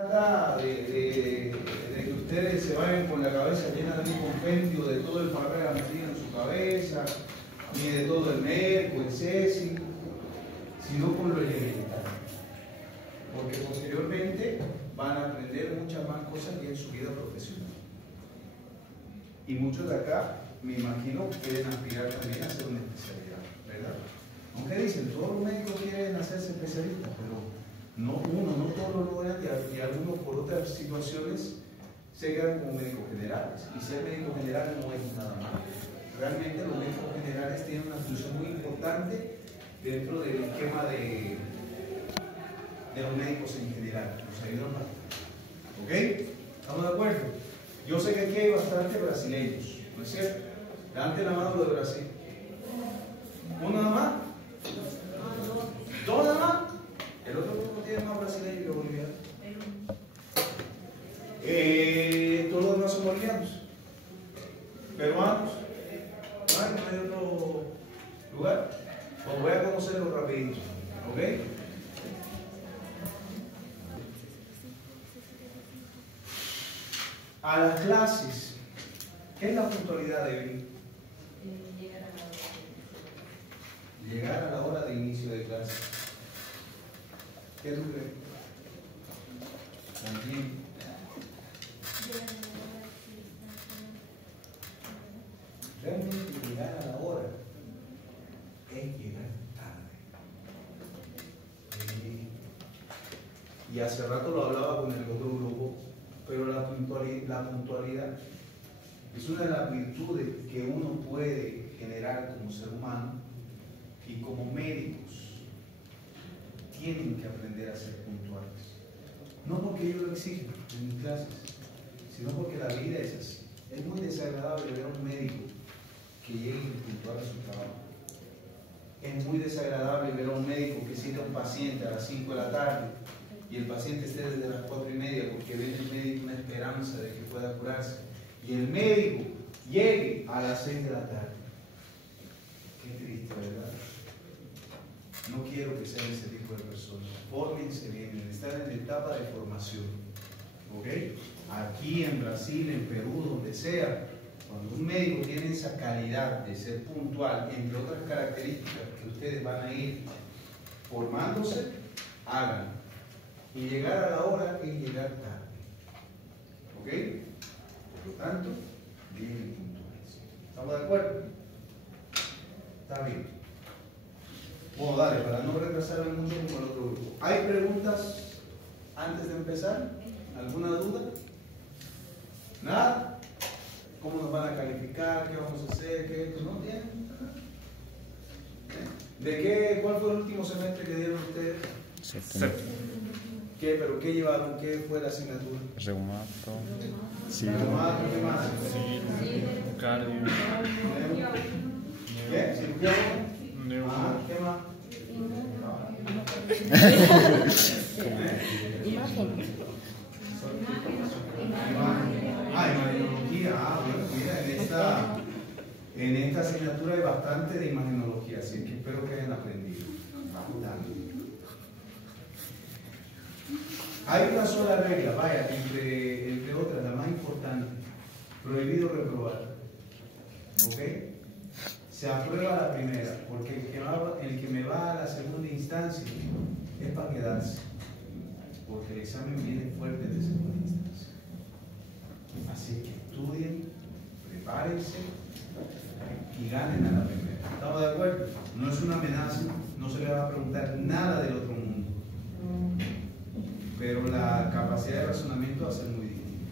trata de que ustedes se vayan con la cabeza llena de un compendio de todo el Parrea metido en su cabeza, ni de todo el MERCO, el CESI, sino con lo elemental. Porque posteriormente van a aprender muchas más cosas ya en su vida profesional. Y muchos de acá, me imagino, quieren aspirar también a hacer una especialidad, ¿verdad? Aunque dicen, todos los médicos quieren hacerse especialistas, pero no todos lo logran y algunos por otras situaciones se quedan como médicos generales. Y ser médico general no es nada más. Realmente los médicos generales tienen una función muy importante dentro del esquema de los médicos en general. Nos ayudan bastante. ¿Ok? ¿Estamos de acuerdo? Yo sé que aquí hay bastantes brasileños, ¿no es cierto? Levanten la mano de Brasil. ¿Uno nada más? ¿Dos nada más? El otro grupo tiene más brasileños que bolivianos. Todos los demás son bolivianos. Peruanos. No hay otro lugar. Os voy a conocerlo rapidito. ¿Ok? A las clases, ¿qué es la puntualidad de hoy? Llegar a la hora de inicio de clase. ¿Qué tú crees? También. Realmente llegar a la hora es llegar tarde. Y hace rato lo hablaba con el otro grupo, pero la puntualidad es una de las virtudes que uno puede generar como ser humano, y como médicos tienen que aprender a ser puntuales. No porque yo lo exija en mis clases, sino porque la vida es así. Es muy desagradable ver a un médico que llegue impuntual a su trabajo. Es muy desagradable ver a un médico que cita a un paciente a las 5 de la tarde y el paciente esté desde las 4:30 porque ve en el médico una esperanza de que pueda curarse. Y el médico llegue a las 6 de la tarde. Qué triste, ¿verdad? No quiero que sean ese tipo de personas. Fórmense bien, están en la etapa de formación. ¿Ok? Aquí en Brasil, en Perú, donde sea, cuando un médico tiene esa calidad de ser puntual, entre otras características que ustedes van a ir formándose, háganlo. Y llegar a la hora es llegar tarde. ¿Ok? Por lo tanto, bien puntuales. ¿Estamos de acuerdo? Está bien. Bueno, dale, para no retrasarme mucho con el otro grupo. ¿Hay preguntas antes de empezar? ¿Alguna duda? ¿Nada? ¿Cómo nos van a calificar? ¿Qué vamos a hacer? ¿Qué esto? ¿No tienen? ¿De qué? ¿Cuál fue el último semestre que dieron ustedes? Séptimo. ¿Qué? ¿Pero qué llevaron? ¿Qué fue la asignatura? Reumato. Sí. Reumato, ¿qué más? Sí. Cardio. ¿Qué? ¿Cirugía? Ah, ¿qué más? Imagenología. Bueno, mira, en esta asignatura hay bastante de imagenología, así que espero que hayan aprendido bastante. Hay una sola regla, vaya, entre otras, la más importante: prohibido reprobar. ¿Ok? Se aprueba la primera, porque el que me va a la segunda instancia es para quedarse, porque el examen viene fuerte de segunda instancia. Así que estudien, prepárense y ganen a la primera. ¿Estamos de acuerdo? No es una amenaza, no se le va a preguntar nada del otro mundo, pero la capacidad de razonamiento va a ser muy distinta.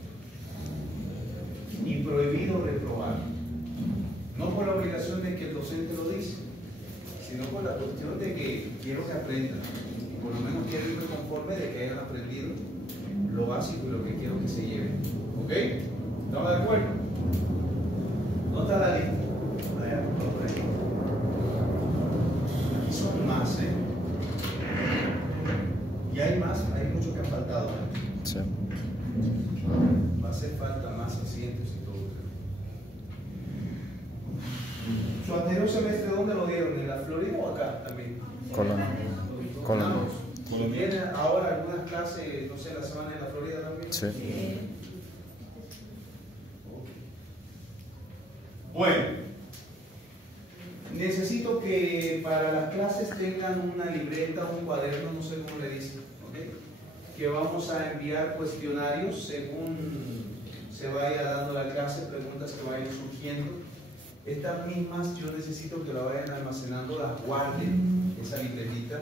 Y prohibido reprobar. No por la obligación de que el docente lo dice, sino por la cuestión de que quiero que aprendan. Por lo menos quiero irme conforme de que hayan aprendido lo básico y lo que quiero que se lleven. ¿Ok? ¿Estamos de acuerdo? ¿Dónde está la lista? Vaya, por ahí. Aquí son más, ¿eh? Y hay más, hay muchos que han faltado, ¿eh? Sí. Va a hacer falta más asientos y todo. ¿Su anterior semestre dónde lo dieron? ¿En la Florida o acá también? Colón. Ambos. ¿Tienen ahora algunas clases, no sé, la semana en la Florida también? Sí. Bueno, necesito que para las clases tengan una libreta o un cuaderno, no sé cómo le dicen, ¿ok? Que vamos a enviar cuestionarios según se vaya dando la clase, preguntas que vayan surgiendo. Estas mismas yo necesito que la vayan almacenando, las guarden, esa libretita,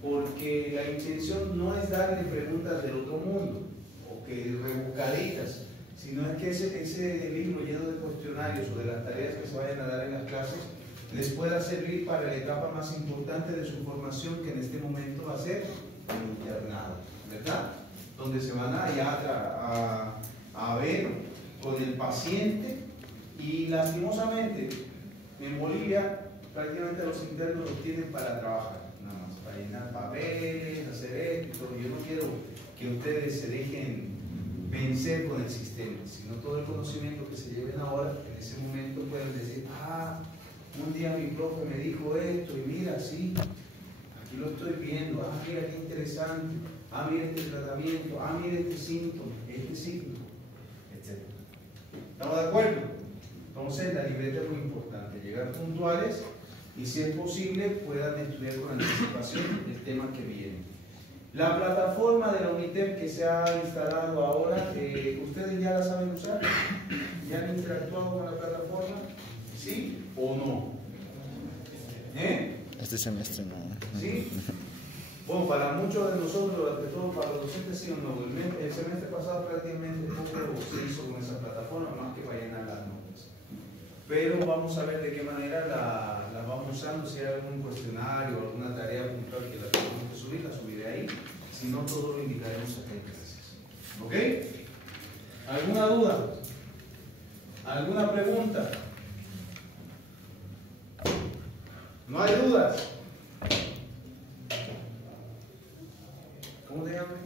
porque la intención no es darle preguntas del otro mundo o que rebuscaditas, sino es que ese libro lleno de cuestionarios o de las tareas que se vayan a dar en las clases les pueda servir para la etapa más importante de su formación, que en este momento va a ser el internado, ¿verdad? Donde se van a ver con el paciente y lastimosamente en Bolivia prácticamente los internos los tienen para trabajar, nada más, para llenar papeles, hacer esto y todo. Yo no quiero que ustedes se dejen vencer con el sistema, sino todo el conocimiento que se lleven ahora, en ese momento pueden decir, un día mi profe me dijo esto y mira, sí, aquí lo estoy viendo, mira qué interesante, mira este tratamiento, mira este síntoma, este signo, etc. ¿Estamos de acuerdo? Entonces la libreta es muy importante, llegar puntuales y si es posible puedan estudiar con anticipación el tema que viene. La plataforma de la UNITEP que se ha instalado ahora, ¿ustedes ya la saben usar? ¿Ya han interactuado con la plataforma? ¿Sí o no? Este semestre no. ¿Sí? Bueno, para muchos de nosotros, sobre todo para los docentes, sí o no. El semestre pasado prácticamente poco se hizo con esa plataforma, más que para llenar las notas. Pero vamos a ver de qué manera la vamos usando. Si hay algún cuestionario o alguna tarea puntual que la tenemos que subir, la subiré ahí. Si no, todo lo invitaremos a hacer clases. ¿Ok? ¿Alguna duda? ¿Alguna pregunta? ¿No hay dudas? ¿Cómo te llamas?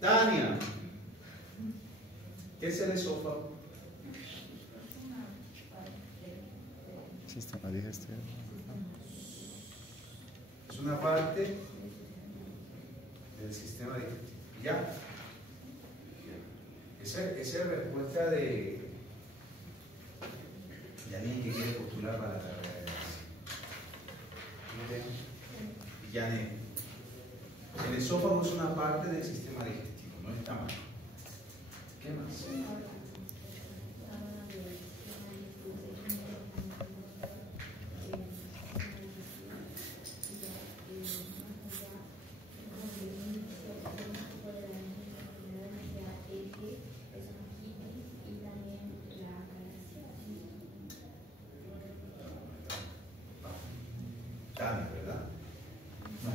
Tania. ¿Qué es el esófago? Sistema digestivo. Es una parte del sistema digestivo. ¿Ya? Esa es respuesta de alguien que quiere postular para la carrera de medicina. Yané. El esófago es una parte del sistema digestivo, no está mal. ¿Qué más? Dani, ¿verdad? No.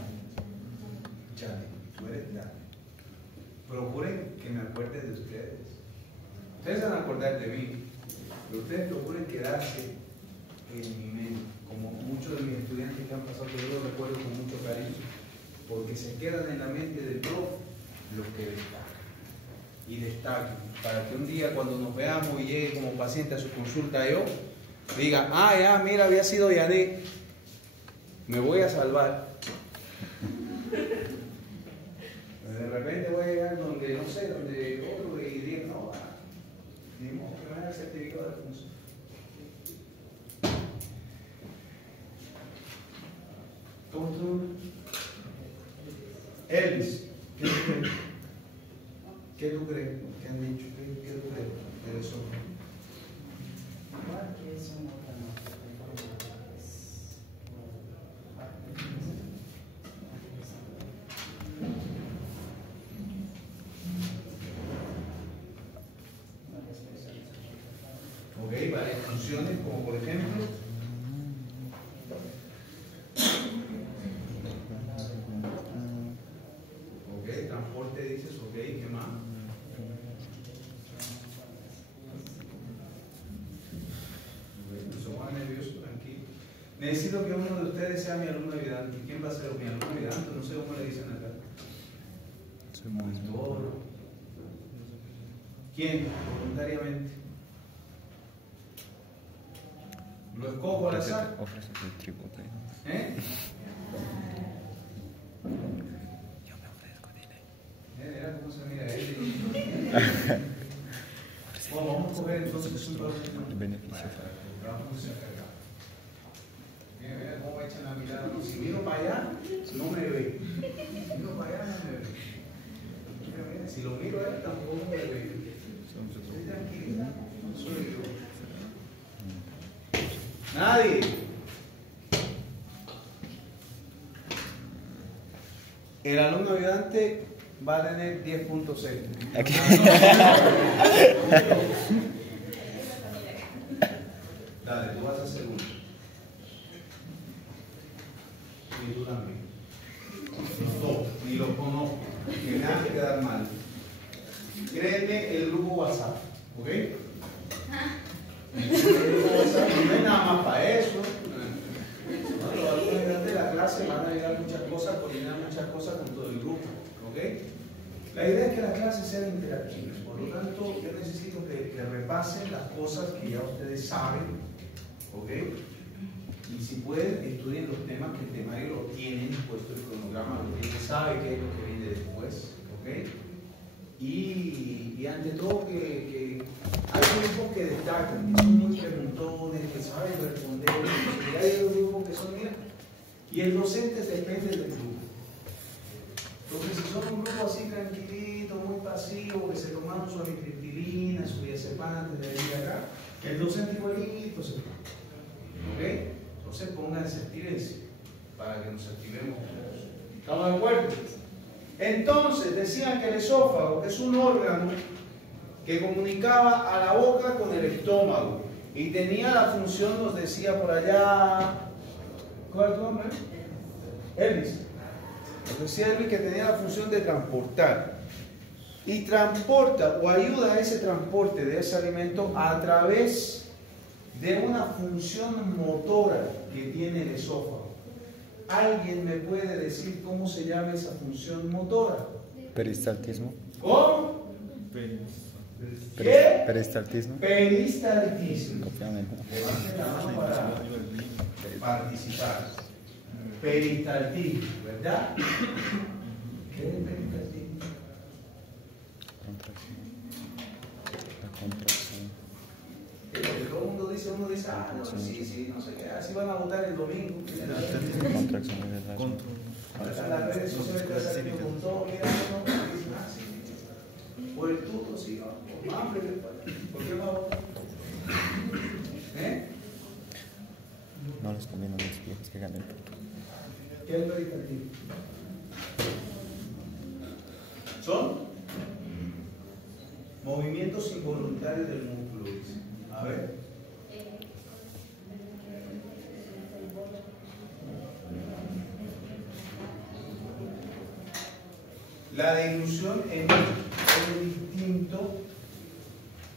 Yane, tú eres Dani. Procuren que me acuerde de ustedes. Ustedes van a acordar de mí, pero ustedes procuren quedarse en mi mente, como muchos de mis estudiantes que han pasado, que yo los recuerdo con mucho cariño, porque se quedan en la mente del profe los que destacan. Y destacan, para que un día cuando nos veamos y llegue como paciente a su consulta yo, diga, ya, mira, había sido Yané. Me voy a salvar. De repente voy a llegar donde, no sé, donde otro y diga, no, ni modo, que me haga el certificado de función. ¿Cómo tú? Elvis, ¿qué tú crees? ¿Qué tú crees? ¿Qué han dicho? ¿Qué tú crees de eso? Igual que es un órgano de forma Ok, varias funciones, como por ejemplo, ok, transporte dices, ok, ¿qué más? No se pongan nerviosos, tranquilo. Necesito que uno de ustedes sea mi alumno ayudante. ¿Quién va a ser mi alumno ayudante? No sé cómo le dicen acá. Monitor. ¿Quién? Voluntariamente. ¿Lo escojo al azar? Ofrece el trípode. Bueno, vamos a coger entonces un problema. Beneficio. Vamos a acá. Mira cómo echan la mirada. Si miro para allá, no me ve. Si miro para allá, no me ve. Mira, si lo miro a él, tampoco me ve. Estoy tranquilo. No soy yo. Nadie. El alumno ayudante va a tener 10.6. Dale, tú vas a segundo. Y tú también. Los dos, ni los conozco. Que me hace quedar mal. Créeme el grupo WhatsApp, ¿ok? El grupo WhatsApp no es nada más para eso. No, los alumnos de la clase van a llegar muchas cosas, coordinar muchas cosas con todo el grupo, ¿ok? La idea es que la clase sea interactiva, por lo tanto yo necesito que repasen las cosas que ya ustedes saben, ¿ok? Y si pueden, estudien los temas que el temario lo tienen, puesto el cronograma, lo tienen, sabe qué es lo que viene después, ¿ok? Y ante todo que hay grupos que destacan, que son muy preguntones, que saben responder, y hay grupos que son, mira, y el docente depende del grupo. Entonces, si son un grupo así tranquilito, muy pasivo, que se tomaron su amitriptilina, su diazepam antes de venir acá, el docente igualito se toma. ¿Ok? Entonces pónganse actívense para que nos activemos todos. ¿Estamos de acuerdo? Entonces decían que el esófago es un órgano que comunicaba a la boca con el estómago y tenía la función, nos decía por allá, ¿cuál es tu nombre? Elvis. Nos decía Elvis que tenía la función de transportar y transporta o ayuda a ese transporte de ese alimento a través de una función motora que tiene el esófago. ¿Alguien me puede decir cómo se llama esa función motora? Peristaltismo. ¿Cómo? ¿Qué? Peristaltismo. Peristaltismo. Copiame. Levanten la mano para participar. Peristaltismo, ¿verdad? ¿Qué es el peristaltismo? Contracción. La contracción. Porque todo el mundo dice, uno dice, ah, no, sí, no sé qué, así van a votar el domingo. Contracción de la Las redes sociales te salen con todo, mira, no, dicen, ah, sí. Por el tuto, sí, por hambre, ¿por qué va a votar? No les conviene a los viejos que ganen. ¿Qué es el peristaltismo? Son movimientos involuntarios del músculo, dice. A ver. La deglución es distinto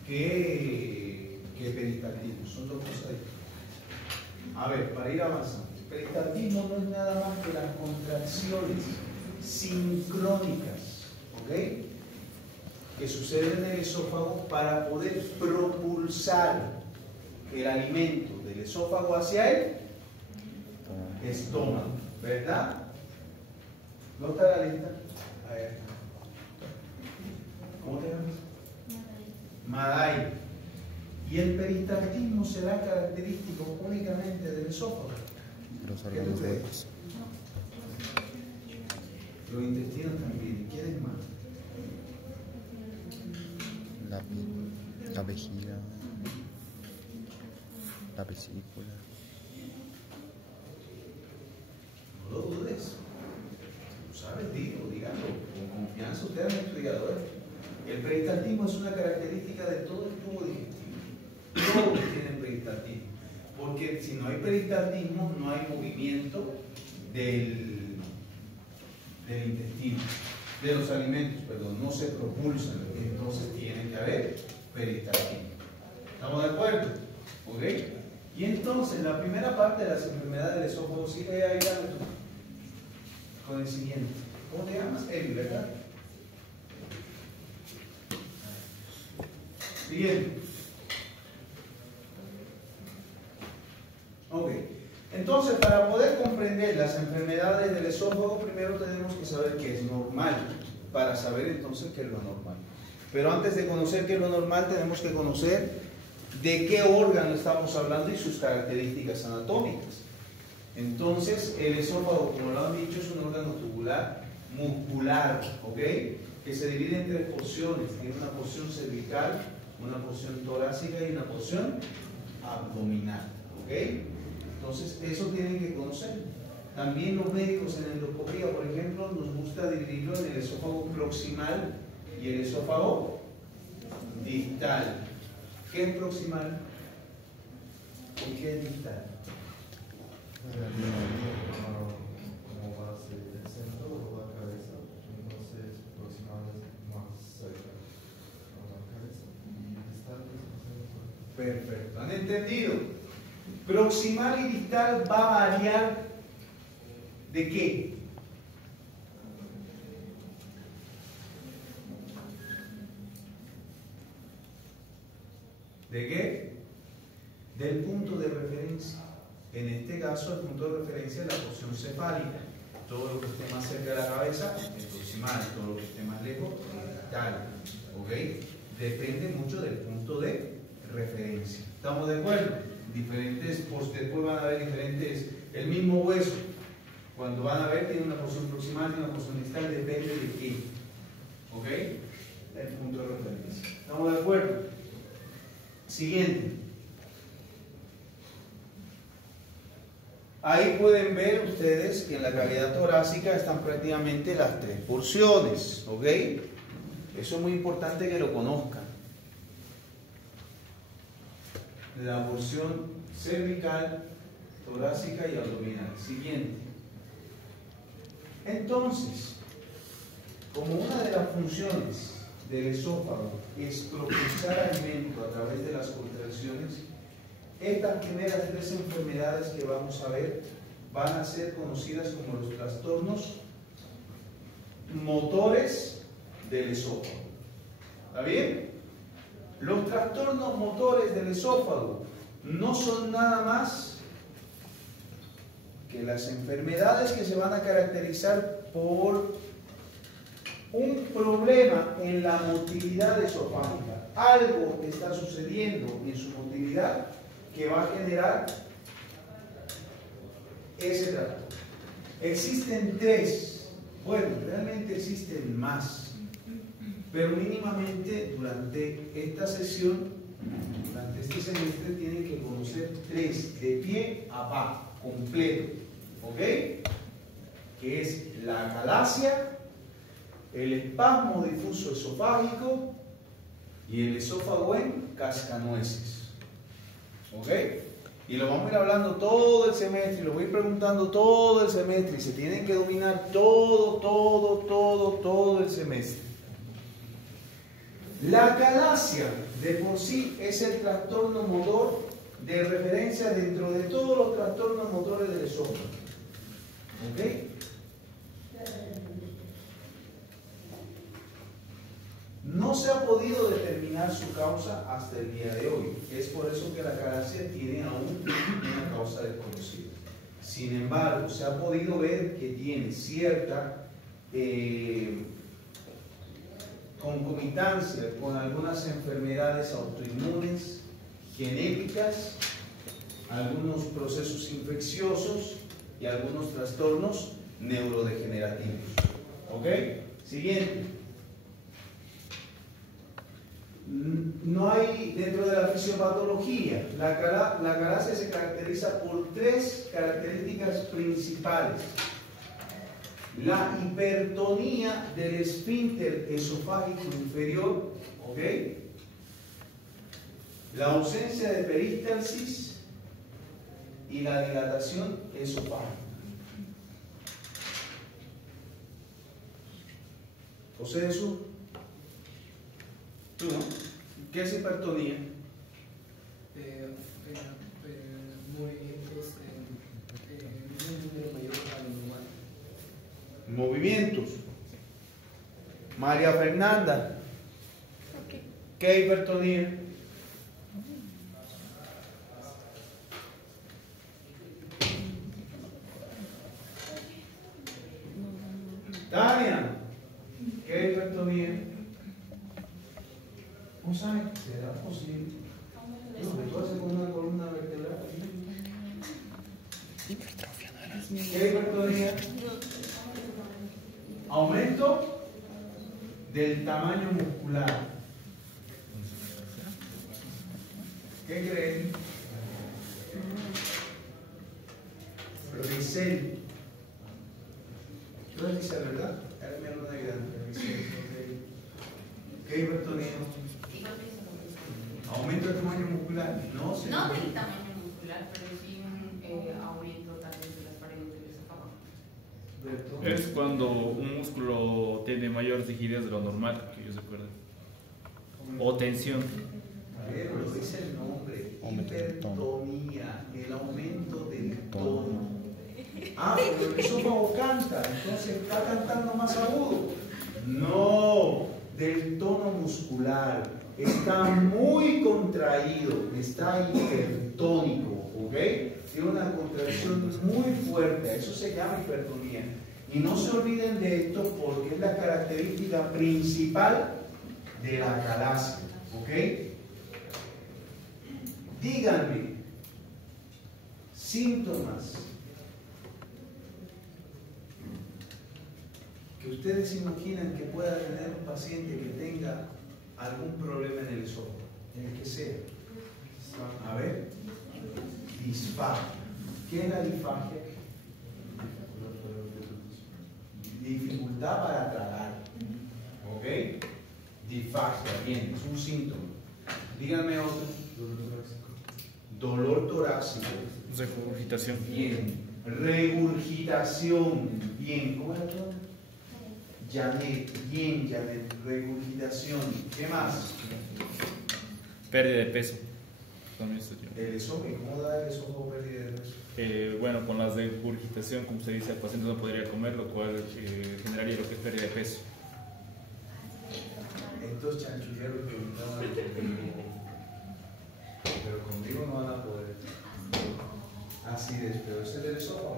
que peristaltismo. Son dos cosas distintas. A ver, para ir avanzando. El peristaltismo no es nada más que las contracciones sincrónicas, ¿ok?, que suceden en el esófago para poder propulsar el alimento del esófago hacia el estómago, ¿verdad? ¿No está la lista? A ver. ¿Cómo te llamas? Maday. Y el peristaltismo será característico únicamente del esófago. Los órganos de ellos. Los intestinos también. ¿Quiénes más? La vejiga, la vesícula. No lo dudes. Tú sabes, dígalo con confianza. Ustedes han estudiado esto. El peristaltismo es una característica de todo el tubo digestivo. Todos tienen peristaltismo. Porque si no hay peristaltismo, no hay movimiento del intestino. De los alimentos, perdón, no se propulsan, entonces tiene que haber peristaltismo. ¿Estamos de acuerdo? ¿Ok? Y entonces, la primera parte de las enfermedades del esófago, sigue ahí dale tú, con el siguiente. ¿Cómo te llamas? Eli, ¿verdad? Siguiente. Ok. Entonces, para poder comprender las enfermedades del esófago, primero tenemos que saber qué es normal, para saber entonces qué es lo anormal. Pero antes de conocer qué es lo normal, tenemos que conocer de qué órgano estamos hablando y sus características anatómicas. Entonces, el esófago, como lo han dicho, es un órgano tubular muscular, ¿ok? Que se divide en tres porciones. Tiene una porción cervical, una porción torácica y una porción abdominal, ¿ok? Entonces, eso tienen que conocer. También los médicos en endoscopía, por ejemplo, nos gusta dividirlo en el esófago proximal y el esófago distal. ¿Qué es proximal? ¿Y qué es distal? Como base del centro o la cabeza, entonces proximal es más cerca a la cabeza y distal es más cerca. Perfecto, ¿han entendido? Proximal y distal va a variar ¿de qué? ¿De qué? Del punto de referencia. En este caso, el punto de referencia es la porción cefálica. Todo lo que esté más cerca de la cabeza es proximal, todo lo que esté más lejos es distal. ¿Ok? Depende mucho del punto de referencia. ¿Estamos de acuerdo? Diferentes, pues después van a haber diferentes, el mismo hueso. Cuando van a ver, tiene una porción proximal y una porción distal, depende de qué. ¿Ok? El punto de referencia. ¿Estamos de acuerdo? Siguiente. Ahí pueden ver ustedes que en la cavidad torácica están prácticamente las tres porciones. ¿Ok? Eso es muy importante que lo conozcan. La porción cervical, torácica y abdominal. Siguiente. Entonces, como una de las funciones del esófago es propulsar alimento a través de las contracciones, estas primeras tres enfermedades que vamos a ver van a ser conocidas como los trastornos motores del esófago. ¿Está bien? Los trastornos motores del esófago no son nada más que las enfermedades que se van a caracterizar por un problema en la motilidad esofágica. Algo está sucediendo en su motilidad que va a generar ese trastorno. Existen tres, bueno, realmente existen más, pero mínimamente durante esta sesión, durante este semestre, tienen que conocer tres, de pie a pa, completo, ¿ok? Que es la acalasia, el espasmo difuso esofágico y el esófago en cascanueces, ¿ok? Y lo vamos a ir hablando todo el semestre, y lo voy a ir preguntando todo el semestre, y se tienen que dominar todo el semestre. La acalasia de por sí es el trastorno motor de referencia dentro de todos los trastornos motores del esófago. ¿Ok? No se ha podido determinar su causa hasta el día de hoy. Es por eso que la acalasia tiene aún una causa desconocida. Sin embargo, se ha podido ver que tiene cierta concomitancia con algunas enfermedades autoinmunes, genéticas, algunos procesos infecciosos y algunos trastornos neurodegenerativos. ¿Ok? Siguiente. No hay dentro de la fisiopatología. La acalasia se caracteriza por tres características principales. La hipertonía del esfínter esofágico inferior, ¿ok? La ausencia de perístalsis y la dilatación esofágica. ¿José Jesús? ¿Tú no? ¿Qué es hipertonía? Movimientos en un número mayor al normal. Movimientos. María Fernanda. ¿Qué es hipertonía? Tania. ¿Qué es hipertonía? No sabe, ¿será posible? Lo que tú haces con una columna vertebral. Hipertrofia, ¿no? ¿Qué hipertonía? Aumento del tamaño muscular. ¿Qué creen? Ricel. ¿Tú eres Ricel, verdad? Él me habló de Ricel. ¿Qué hipertonía? Aumento del tamaño muscular. No, No del tamaño muscular, pero sí un aumento tal vez de las paredes del esófago. Es cuando un músculo tiene mayor rigidez de lo normal, que yo recuerdo. O tensión. Pero lo dice el nombre. Aumento del tono. Hipertonía. El aumento del tono. Ah, pero el esófago canta, entonces está cantando más agudo. No, del tono muscular. Está muy contraído, está hipertónico, ¿ok? Tiene una contracción muy fuerte, eso se llama hipertonía. Y no se olviden de esto porque es la característica principal de la calasia, ¿ok? Díganme, síntomas que ustedes imaginan que pueda tener un paciente que tenga algún problema en el esófago, en el que sea. A ver, disfagia. ¿Qué es la disfagia? Dificultad para tragar. ¿Ok? Disfagia, bien, es un síntoma. Díganme otro. Dolor torácico. Regurgitación. Bien. Regurgitación. Bien. ¿Cómo es la otra? Janet. Bien, Janet. Regurgitación. ¿Qué más? Pérdida de peso. También se llama. El esófago. ¿Cómo da el esófago pérdida de peso? Bueno, con la regurgitación, como se dice, el paciente no podría comer, lo cual generaría lo que es pérdida de peso. Estos chanchulleros preguntaban conmigo, pero conmigo no van a poder. Así es, pero ese es el esófago.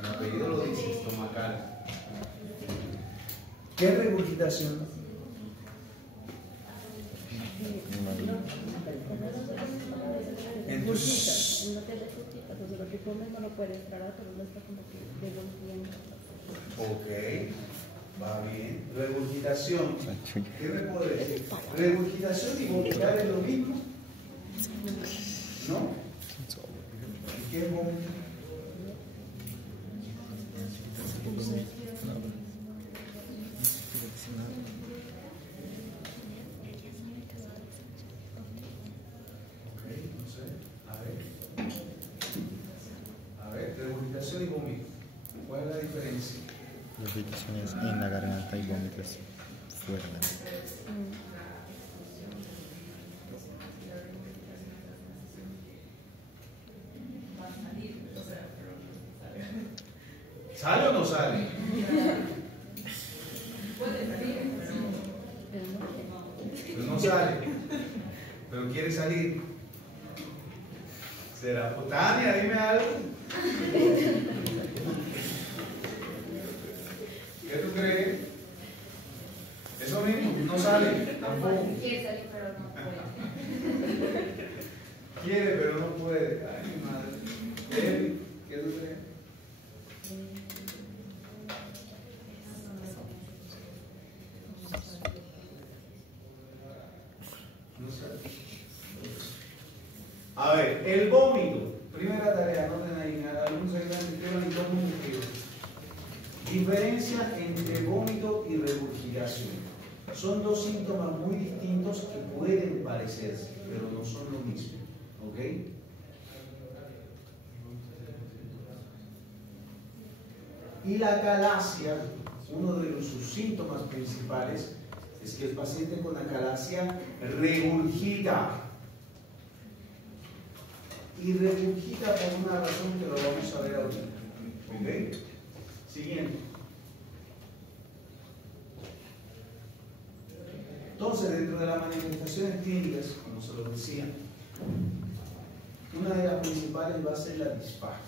El apellido lo dice, estomacal. ¿Qué es regurgitación? Entonces, No te regurgitas, o sea, lo que comes no lo puedes tragar, pero no está como que devolviendo. ok, va bien. Regurgitación. ¿Qué me puede decir? Regurgitación y vomitar es lo mismo. ¿No? ¿Y qué es vomitar? Regurgitación y vómito. ¿Cuál es la diferencia? La irritación es en la garganta y vómito es fuera de la boca. ¿Sale o no sale? Pero no sale. Pero quiere salir. ¿Será? Tania, dime algo. ¿Qué tú crees? Eso mismo, no sale, tampoco. Quiere salir, pero no puede. Quiere, pero no puede. Ay, mi madre. ¿Qué tú crees? No sale. A ver, el vómito. Primera tarea, noten ahí, algún segmento y todo muy motivo. Diferencia entre vómito y regurgitación. Son dos síntomas muy distintos que pueden parecerse, pero no son lo mismo. ¿Ok? Y la calasia, uno de sus síntomas principales es que el paciente con acalasia regurgita. Y regurgita por una razón que lo vamos a ver ahorita. ¿Ok? Siguiente. Entonces, dentro de las manifestaciones clínicas, como se lo decía, una de las principales va a ser la disfagia.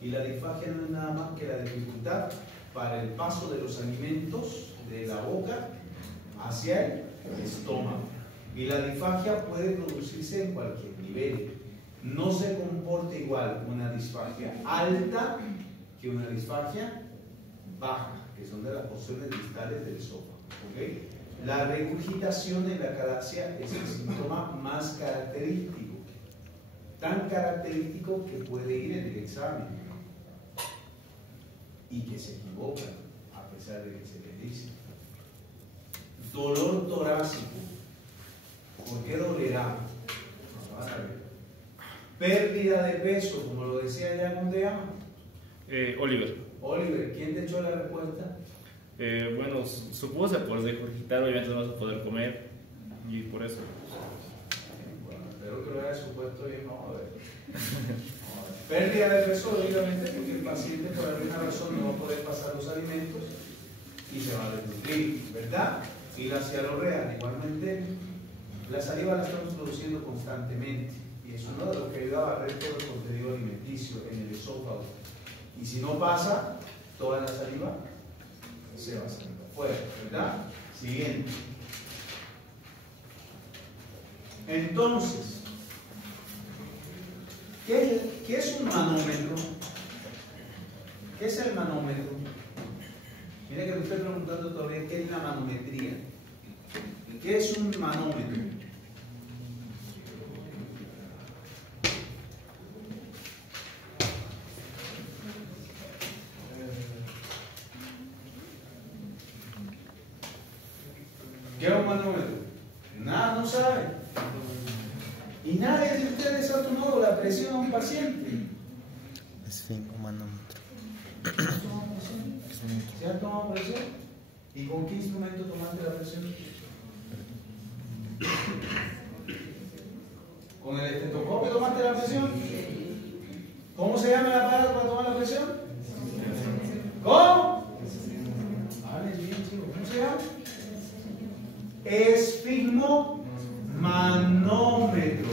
Y la disfagia no es nada más que la dificultad para el paso de los alimentos de la boca hacia el estómago. Y la disfagia puede producirse en cualquier nivel. No se comporta igual una disfagia alta que una disfagia baja, que son de las porciones distales del esófago. ¿Okay? La regurgitación en la calacia es el síntoma más característico, tan característico que puede ir en el examen y que se equivocan a pesar de que se les dice. Dolor torácico. ¿Por qué dolerá? Van a ver. Pérdida de peso, como lo decía ya, ¿cómo te llamas? Oliver. Oliver, ¿quién te echó la respuesta? Bueno, supuse por regurgitar, obviamente no vas a poder comer y por eso. Bueno, espero que lo hayas supuesto bien. Vamos a ver. Pérdida de peso, lógicamente, porque el paciente por alguna razón no va a poder pasar los alimentos y se va a desnutrir, ¿verdad? Y la cialorrea, igualmente, la saliva la estamos produciendo constantemente y es uno de los que ayuda a barrer todo el contenido alimenticio en el esófago. Y si no pasa, toda la saliva se va a salir afuera, ¿verdad? Siguiente. Entonces, ¿qué es un manómetro? ¿Qué es el manómetro? Mira que me estoy preguntando todavía qué es la manometría. ¿Qué es un manómetro? ¿Qué es un manómetro? Nada, no sabe. Y nadie de ustedes ha tomado la presión a un paciente. Esfingomanómetro. ¿Se ha tomado presión? ¿Y con qué instrumento tomaste la presión? ¿Con el estetoscopio tomaste la presión? ¿Cómo se llama el aparato para tomar la presión? ¿Cómo? Vale, bien, chicos. ¿Cómo se llama? Esfigmomanómetro.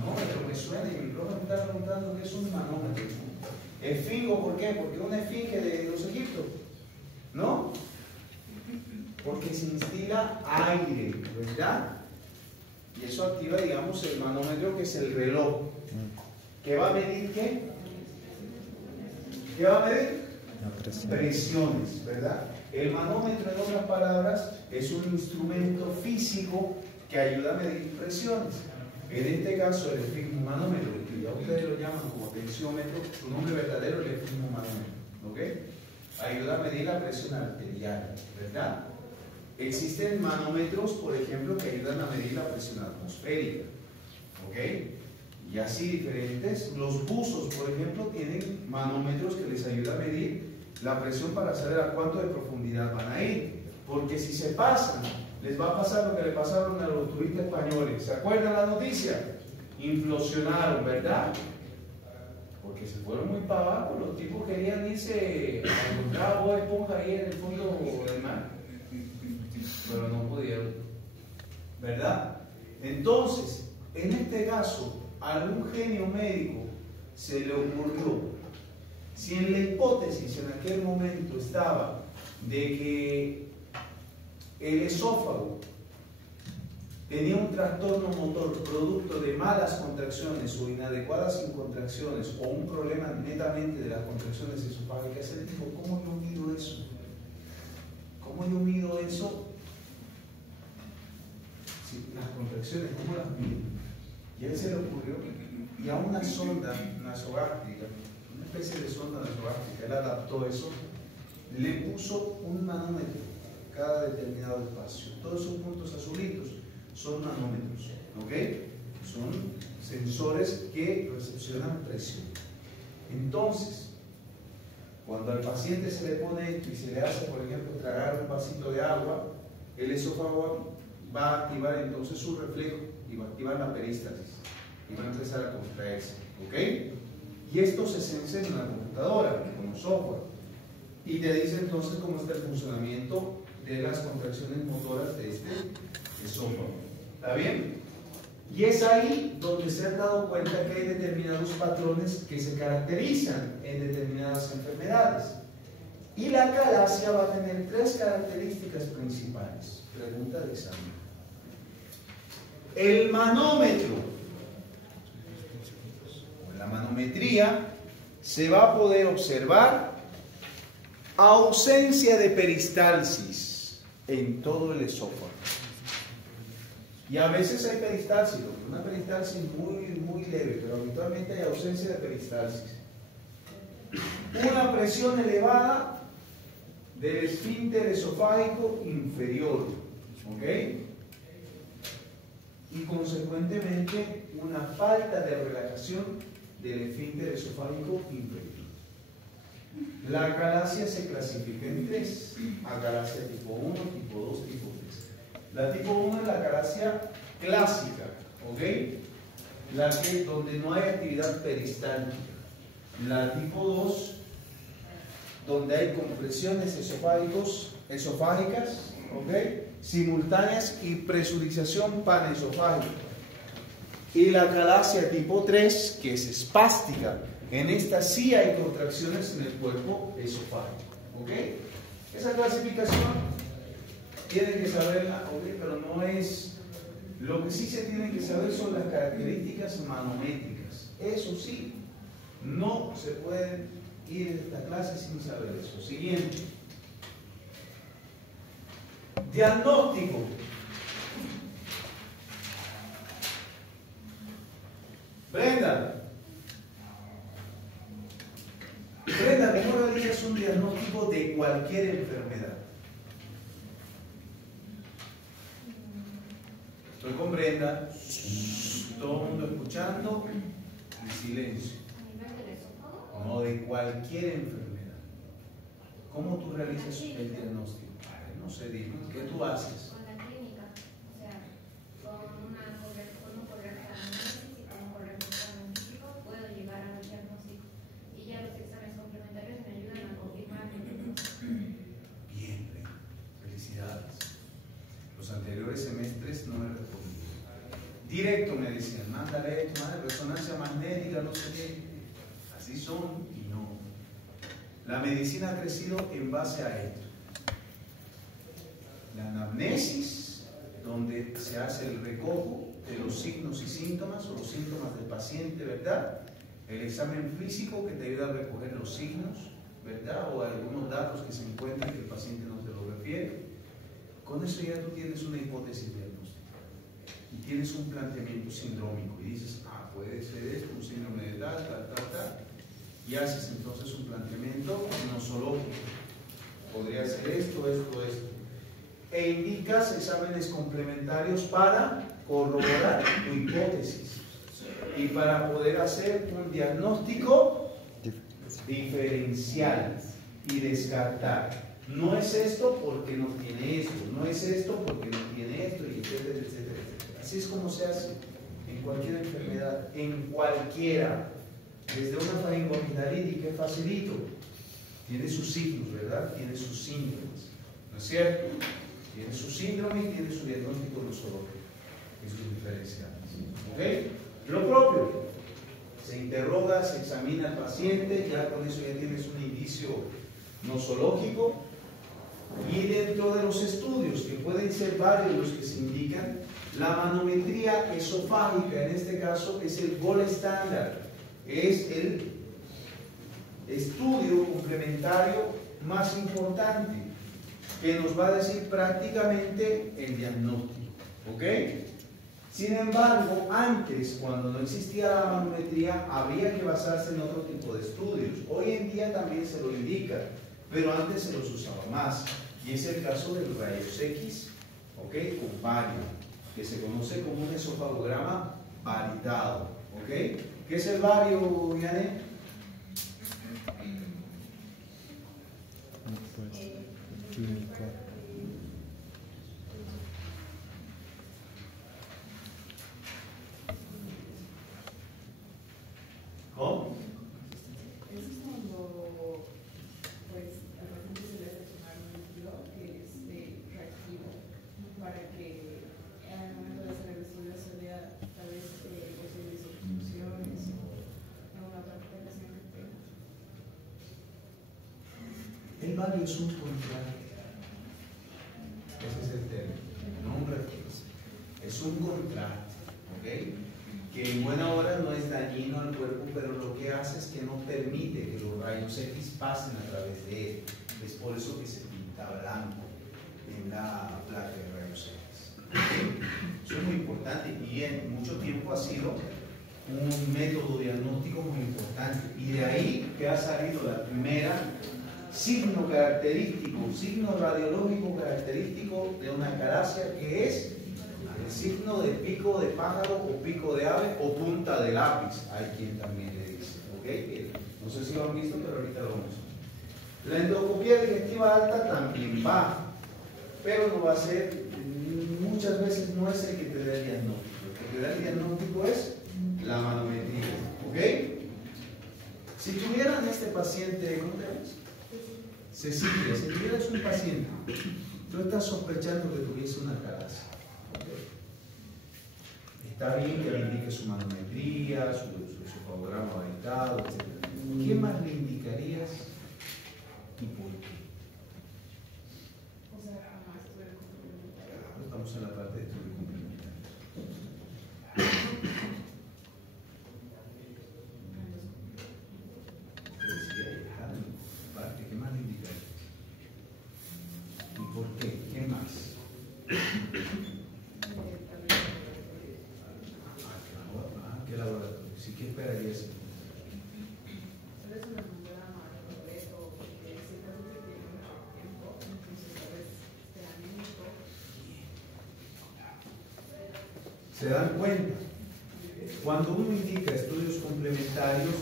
Manómetro me suena y mi profe me está preguntando qué es un manómetro. Esfingo, ¿por qué? Porque una esfinge de los egiptos. ¿No? Porque se instila aire, ¿verdad? Y eso activa, digamos, el manómetro, que es el reloj. ¿Qué va a medir qué? ¿Qué va a medir? Presiones, ¿verdad? El manómetro, en otras palabras, es un instrumento físico que ayuda a medir presiones. En este caso, el esfigmomanómetro, que ya ustedes lo llaman como tensiómetro, su nombre verdadero es el esfigmomanómetro, ¿ok? Ayuda a medir la presión arterial, ¿verdad? Existen manómetros, por ejemplo, que ayudan a medir la presión atmosférica, ¿ok? Y así diferentes. Los buzos, por ejemplo, tienen manómetros que les ayudan a medir la presión para saber a cuánto de profundidad van a ir. Porque si se pasan, les va a pasar lo que le pasaron a los turistas españoles. ¿Se acuerdan la noticia? Implosionaron, ¿verdad? Porque se fueron muy para abajo. Los tipos querían irse a encontrar a Bob Esponja ahí en el fondo del mar, pero no pudieron, ¿verdad? Entonces, en este caso, a algún genio médico se le ocurrió, si en la hipótesis en aquel momento estaba de que el esófago tenía un trastorno motor producto de malas contracciones o inadecuadas contracciones o un problema netamente de las contracciones esofágicas, él dijo, ¿cómo yo mido eso? ¿Cómo yo mido eso? Sí, las contracciones, ¿cómo las mido? Y a él se le ocurrió, y a una sonda nasogástrica, una especie de sonda nasogástrica, él adaptó eso, le puso un manómetro cada determinado espacio. Todos esos puntos azulitos son manómetros, ¿ok? Son sensores que recepcionan presión. Entonces, cuando al paciente se le pone esto y se le hace, por ejemplo, tragar un vasito de agua, el esófago va a activar entonces su reflejo y va a activar la perístasis y va a empezar a contraerse, ¿ok? Y esto se sensa en una computadora, como software, y te dice entonces cómo está el funcionamiento de las contracciones motoras de este esófago. ¿Está bien? Y es ahí donde se han dado cuenta que hay determinados patrones que se caracterizan en determinadas enfermedades. Y la calasia va a tener tres características principales. Pregunta de examen. El manómetro, o la manometría, se va a poder observar ausencia de peristalsis en todo el esófago. Y a veces hay peristalsis, una peristalsis muy leve, pero habitualmente hay ausencia de peristalsis. Una presión elevada del esfínter esofágico inferior, ¿ok? Y consecuentemente una falta de relajación del esfínter esofágico inferior. La calasia se clasifica en tres: acalasia tipo 1, tipo 2, tipo 3. La tipo 1 es la calasia clásica, ¿ok? La que donde no hay actividad peristáltica. La tipo 2, donde hay compresiones esofágicas, ¿ok? Simultáneas y presurización panesofágica. Y la calasia tipo 3, que es espástica. En esta sí hay contracciones en el cuerpo esofágico, ¿ok? Esa clasificación tienen que saberla, ¿ok? Pero no es... Lo que sí se tienen que saber son las características manométricas. Eso sí, no se pueden ir de esta clase sin saber eso. Siguiente. Diagnóstico. Brenda, ¿cómo realizas un diagnóstico de cualquier enfermedad? Estoy con Brenda, todo el mundo escuchando y silencio. No, de cualquier enfermedad. ¿Cómo tú realizas el diagnóstico? No sé, dime, ¿qué tú haces? Con la clínica, o sea, con un correcto análisis y con un correcto examen físico puedo llegar al diagnóstico. Y ya los exámenes complementarios me ayudan a confirmar mi diagnóstico. Bien, Brenda, felicidades. Los anteriores semestres no me respondí. Directo me decían, mándale esto, mándale resonancia magnética, no sé qué. Así son y no. La medicina ha crecido en base a esto. La anamnesis, donde se hace el recojo de los signos y síntomas o los síntomas del paciente, ¿verdad? El examen físico que te ayuda a recoger los signos, ¿verdad? O algunos datos que se encuentran que el paciente no te lo refiere. Con eso ya tú tienes una hipótesis diagnóstica y tienes un planteamiento sindrómico y dices, puede ser esto, un síndrome de tal, y haces entonces un planteamiento nosológico. Podría ser esto. E indicas exámenes complementarios para corroborar tu hipótesis y para poder hacer un diagnóstico diferencial y descartar. No es esto porque no tiene esto, no es esto porque no tiene esto, y etcétera, etcétera, etcétera. Así es como se hace en cualquier enfermedad, en cualquiera. Desde una faringoamigdalitis, que es facilito, tiene sus signos, ¿verdad? Tiene sus síntomas, ¿no es cierto? Tiene su síndrome y tiene su diagnóstico nosológico y sus diferenciales. ¿Ok? Lo propio, se interroga, se examina al paciente, ya con eso ya tienes un indicio nosológico, y dentro de los estudios, que pueden ser varios los que se indican, la manometría esofágica, en este caso, es el gold estándar, es el estudio complementario más importante, que nos va a decir prácticamente el diagnóstico, ¿ok? Sin embargo, antes, cuando no existía la manometría, había que basarse en otro tipo de estudios. Hoy en día también se lo indica, pero antes se los usaba más, y es el caso del rayos X, ¿ok? Con bario, que se conoce como un esofagograma validado, ¿ok? ¿Qué es el bario, Yané? Químico. ¿Cómo? Eso es cuando pues, al paciente se le hace tomar un líquido que es reactivo para que al momento de hacer el estudio se vea tal vez posibles obstrucciones o alguna parte primario es un contraste. Ese es el término, no un refuerzo. Es un contraste, ¿ok? Que en buena hora no es dañino al cuerpo, pero lo que hace es que no permite que los rayos X pasen a través de él. Es por eso que se pinta blanco en la placa de rayos X. ¿Okay? Eso es muy importante y en mucho tiempo ha sido un método diagnóstico muy importante. Y de ahí que ha salido la primera signo característico, signo radiológico característico de una acarasia, que es el signo de pico de pájaro o pico de ave o punta de lápiz. Hay quien también le dice, ¿ok? No sé si lo han visto, pero ahorita lo vamos a ver. La endoscopía digestiva alta también va, pero no va a ser, muchas veces no es el que te da el diagnóstico. El que te da el diagnóstico es la manometría, ¿ok? Si tuvieran este paciente, ¿cómo te llamas? Cecilia, si tuvieras un paciente, tú estás sospechando que tuviese una acarasia. ¿Okay? Está bien que le indique su manometría, su fagograma varitado, etc. ¿Qué más le indicarías y por qué? O sea, jamás estuve complementario. Estamos en la parte de estudio complementario. ¿Qué más le indicarías? ¿Y por qué? ¿Qué más? ¿Qué laboratorio? ¿Sí? ¿Qué esperarías? Tal vez una mamograma completo, porque si caso que tiene mucho tiempo, entonces tal vez esté anémico. ¿Se dan cuenta? Cuando uno indica estudios complementarios,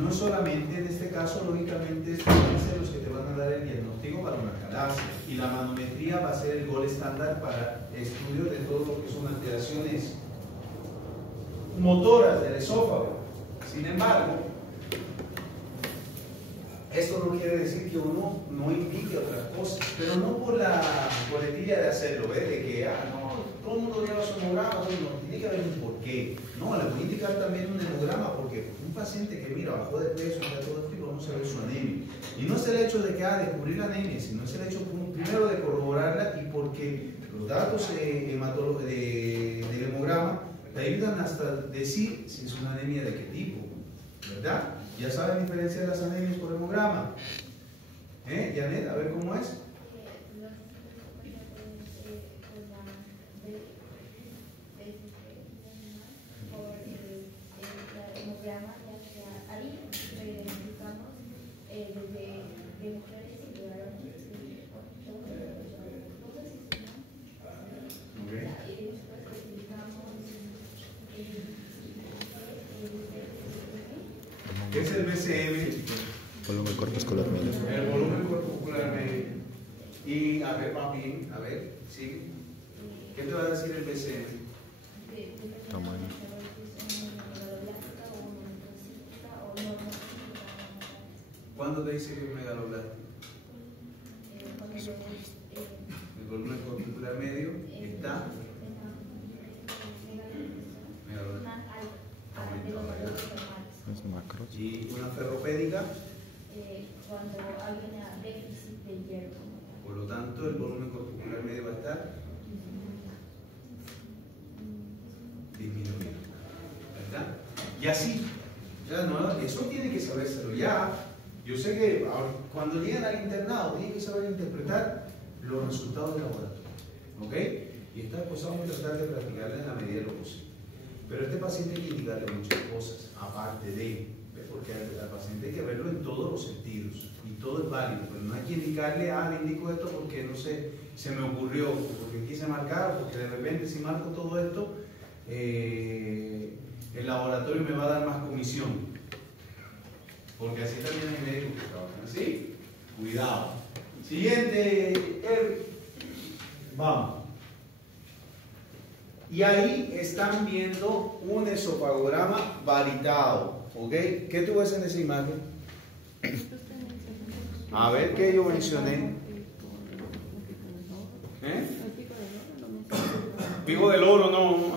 no solamente en este caso, lógicamente, estos van a ser los que te van a dar el diagnóstico para una acarasia, y la manometría va a ser el gol estándar para estudios de todo lo que son alteraciones motoras del esófago. Sin embargo, esto no quiere decir que uno no indique otras cosas, pero no por la coletilla de hacerlo, ¿ves? De que, no, todo el mundo lleva su hemograma, bueno, tiene que haber un porqué. No, le voy a indicar también un hemograma, porque un paciente que mira, bajó de peso, ya todo esto, vamos a ver su anemia. Y no es el hecho de que descubrir la anemia, sino es el hecho primero de corroborarla, y porque los datos del hemograma te ayudan hasta decir si es una anemia de qué tipo, ¿verdad? Ya saben diferenciar las anemias por hemograma. Janet, a ver cómo es. ¿Qué es el BCM? Volumen corpuscular medio. El volumen corpuscular medio. Y a ver, papi, a ver, sigue. ¿Qué te va a decir el BCM? Tamaño. ¿Cuándo te dice que es megaloblástico? El volumen corpuscular medio está Los macros. y una ferropédica. Cuando alguien ha déficit de hierro. Por lo tanto, el volumen corpuscular medio va a estar disminuido, ¿verdad? Y así, ya no, eso tiene que sabérselo ya. Yo sé que cuando llegan al internado tienen que saber interpretar los resultados del laboratorio, ¿ok? Y estas cosas vamos a tratar de practicarlas en la medida de lo posible. Pero a este paciente hay que indicarle muchas cosas, aparte de, porque al paciente hay que verlo en todos los sentidos, y todo es válido, pero no hay que indicarle, le indico esto porque no sé, se me ocurrió, porque quise marcar, porque de repente si marco todo esto, el laboratorio me va a dar más comisión. Porque así también hay médicos que trabajan así. Cuidado. Siguiente, vamos. Y ahí están viendo un esofagograma varitado. ¿Ok? ¿Qué tú ves en esa imagen? A ver qué yo mencioné. Pico del oro no.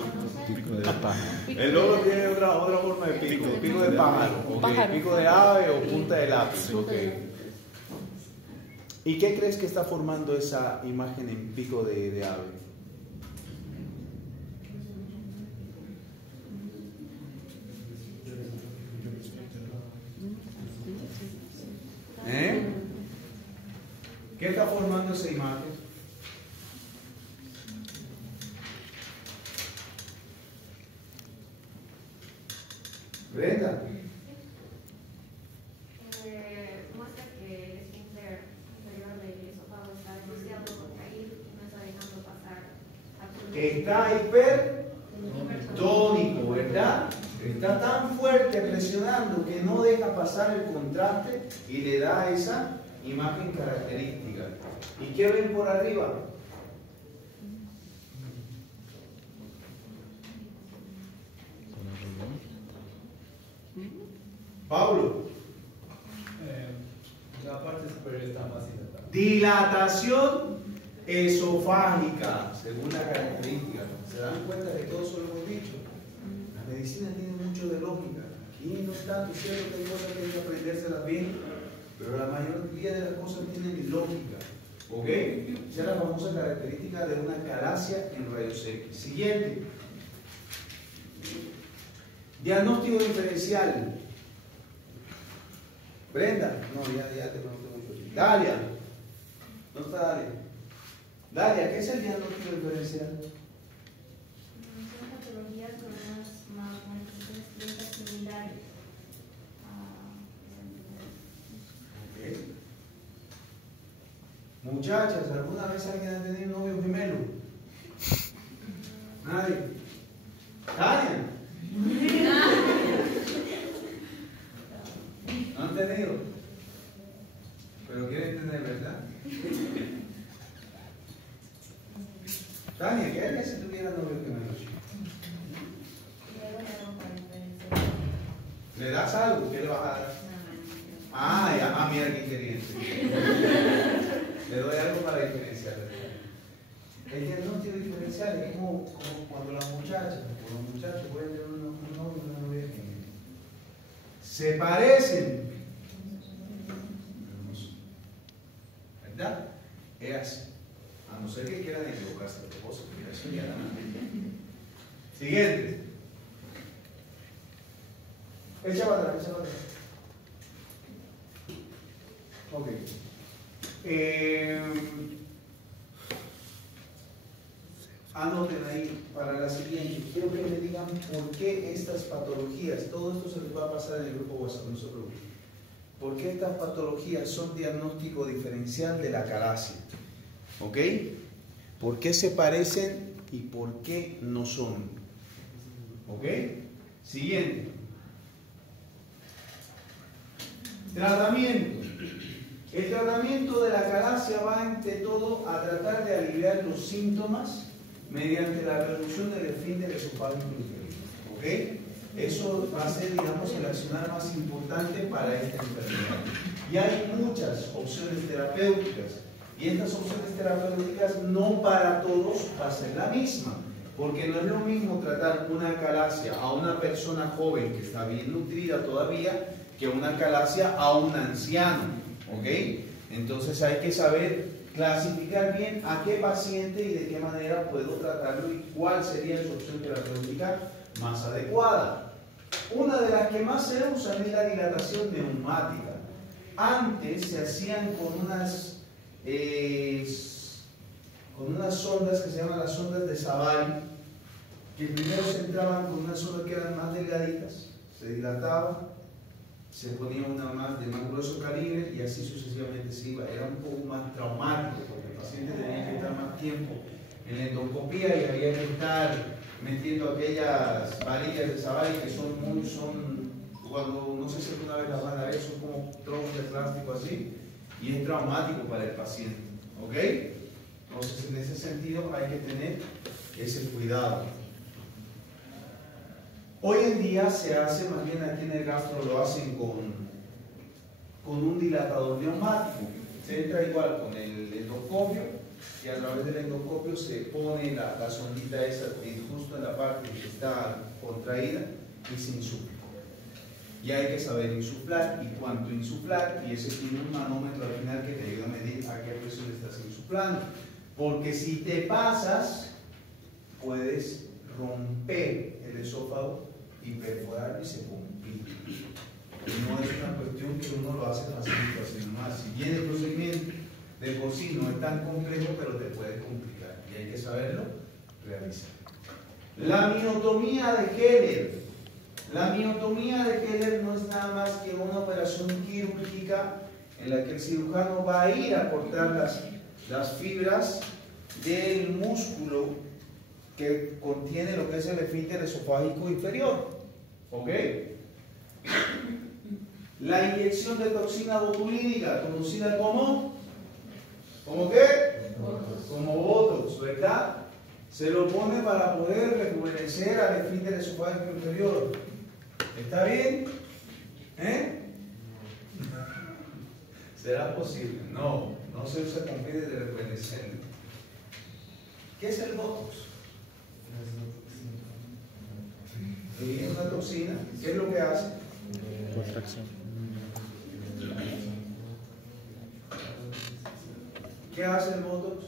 Pico de pájaro. El loro tiene otra forma de pico. Pico de pájaro. Okay. Pico de ave o punta de lápiz. Okay. ¿Y qué crees que está formando esa imagen en pico de ave? ¿Qué está formando esa imagen? Brenda. Muestra que el esfínter inferior del esófago está demasiado contraído y no está dejando pasar absolutamente. Está hipertónico, ¿verdad? Está tan fuerte presionando que no deja pasar el contraste y le da esa imagen característica. ¿Y qué ven por arriba? Pablo. La parte superior está más dilatada. Dilatación esofágica, según la característica. ¿Se dan cuenta de todo eso lo hemos dicho? La medicina tiene mucho de lógica. Aquí no es tanto cierto que hay cosas que hay que aprendérselas bien, pero la mayoría de las cosas tienen lógica. ¿Ok? Esa es la famosa característica de una calasia en rayos X. Siguiente. Diagnóstico diferencial. Brenda, no, ya te pregunté mucho. Dalia, ¿dónde está Dalia? Dalia, ¿qué es el diagnóstico diferencial? Son patologías con unas manifestaciones clínicas similares a Okay. Muchachas, ¿alguna vez alguien ha tenido un novio gemelo? Nadie. Dalia. ¿No han tenido? Pero quieren tener, ¿verdad? Tania, ¿qué haría si tuviera novio gemelo? ¿Le das algo? ¿Qué le vas a dar? Ah, mira qué inteligente. Le doy algo para diferenciar. El diagnóstico diferencial es como cuando las muchachas o los muchachos pueden tener un novio y una novia gemela. Se parecen, ¿verdad? Es así. A no ser que quieran equivocarse de cosas, pero eso ya nada. Siguiente. Echa para atrás, echa para atrás. Ok. Anoten ahí para la siguiente. Quiero que me digan por qué estas patologías, todo esto se les va a pasar en el grupo WhatsApp, no se preocupen. ¿Por qué estas patologías son diagnóstico diferencial de la calasia? ¿Ok? ¿Por qué se parecen y por qué no son? ¿Ok? Siguiente. Tratamiento. El tratamiento de la calasia va ante todo a tratar de aliviar los síntomas mediante la reducción del esfínter esofágico inferior. ¿Ok? Eso va a ser, digamos, el accionar más importante para esta enfermedad. Y hay muchas opciones terapéuticas. Y estas opciones terapéuticas no para todos va a ser la misma. Porque no es lo mismo tratar una calasia a una persona joven que está bien nutrida todavía que una calasia a un anciano. ¿Ok? Entonces hay que saber clasificar bien a qué paciente y de qué manera puedo tratarlo y cuál sería su opción terapéutica más adecuada. Una de las que más se usan es la dilatación neumática. Antes se hacían con unas sondas que se llaman las sondas de Savary, que primero se entraban con unas sondas que eran más delgaditas, se dilataban, se ponía una más de más grueso calibre y así sucesivamente se iba. Era un poco más traumático porque el paciente tenía que estar más tiempo en la endoscopía y había que estar metiendo aquellas varillas de Savary que son cuando, no sé si alguna vez las van a ver, son como trozos de plástico así y es traumático para el paciente. ¿Ok? Entonces en ese sentido hay que tener ese cuidado. Hoy en día se hace, más bien aquí en el gastro lo hacen con un dilatador neumático. Se entra igual con el endoscopio y a través del endoscopio se pone la sondita esa justo en la parte que está contraída y se insufla. Y hay que saber insuflar y cuánto insuflar, y ese tiene un manómetro al final que te ayuda a medir a qué presión estás insuflando. Porque si te pasas, puedes romper el esófago y perforar y se complica. No es una cuestión que uno lo hace facilito, sino más. Si bien el procedimiento de por sí no es tan complejo, pero te puede complicar y hay que saberlo realizar. La miotomía de Heller. La miotomía de Heller no es nada más que una operación quirúrgica en la que el cirujano va a ir a cortar las fibras del músculo que contiene lo que es el esfínter esofágico inferior. ¿Ok? La inyección de toxina botulínica, conocida como ¿cómo qué? Como Botox, ¿verdad? Se lo pone para poder rejuvenecer al esfínter esofágico inferior. ¿Está bien? ¿Eh? ¿Será posible? No, no se usa con fines de rejuvenecer. ¿Qué es el Botox? Es una toxina. ¿Qué es lo que hace? Contracción. ¿Qué hace el Botox?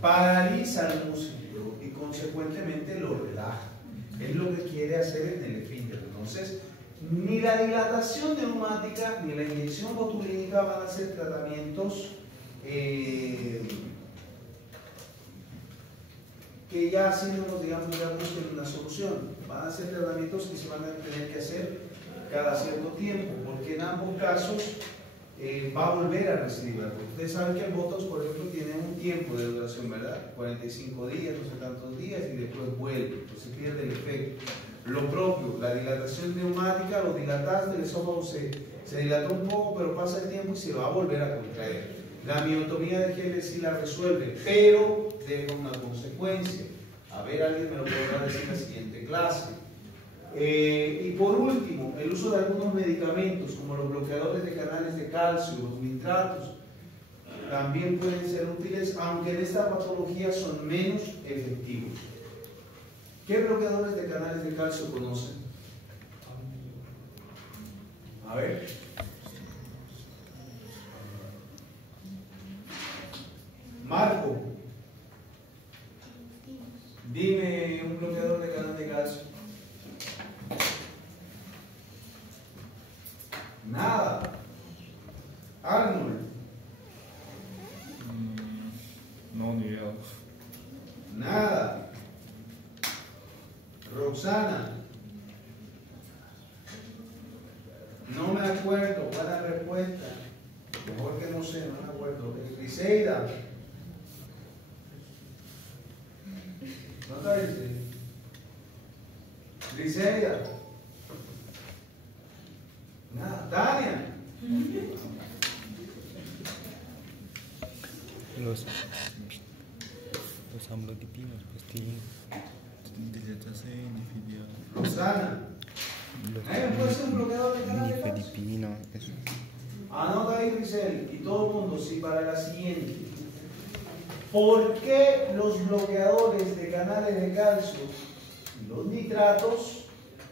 Paraliza el músculo y consecuentemente lo relaja. Es lo que quiere hacer en el esfínter. Entonces, ni la dilatación neumática ni la inyección botulínica van a ser tratamientos que ya haciéndonos, digamos, ya busquen una solución. Van a ser tratamientos que se van a tener que hacer cada cierto tiempo, porque en ambos casos va a volver a recidivar. Ustedes saben que el Botox, por ejemplo, tiene un tiempo de duración, ¿verdad? 45 días, no sé tantos días, y después vuelve, entonces pierde el efecto. Lo propio, la dilatación neumática, lo dilataste, el esófago se dilató un poco, pero pasa el tiempo y se va a volver a contraer. La miotomía de Heller sí la resuelve, pero deja una consecuencia. A ver, alguien me lo podrá decir en la siguiente clase. Y por último, el uso de algunos medicamentos como los bloqueadores de canales de calcio, los nitratos, también pueden ser útiles, aunque en esta patología son menos efectivos. ¿Qué bloqueadores de canales de calcio conocen? A ver. Marco, dime un bloqueador de canal de calcio. Nada. Arnold. No, ni idea. Nada. Roxana. No me acuerdo. Buena respuesta. Mejor que no sé, no me acuerdo. Griseida. ¿No te dice? Griseida. Nada. Tania. Los amlodipinos, pues tienen Rosana. ¿Puede ser un bloqueador de canal de calcio? nifedipina, eso. Anota ahí, Grisel, y todo el mundo, sí, para la siguiente. ¿Por qué los bloqueadores de canales de calcio y los nitratos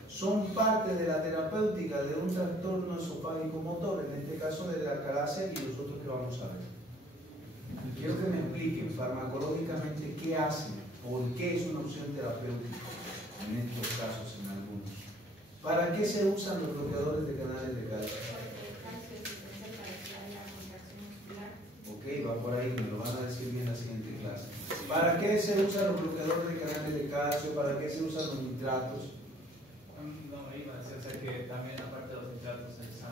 son parte de la terapéutica de un trastorno esofágico motor, en este caso de la calasia y los otros que vamos a ver? Quiero que me expliquen farmacológicamente qué hacen, por qué es una opción terapéutica en estos casos, en algunos. ¿Para qué se usan los bloqueadores de canales de calcio? Ok, va por ahí, me lo van a decir bien en la siguiente clase. ¿Para qué se usan los bloqueadores de canales de calcio? ¿Para qué se usan los nitratos? No, iba a decir, o sea, que también aparte de los nitratos se usa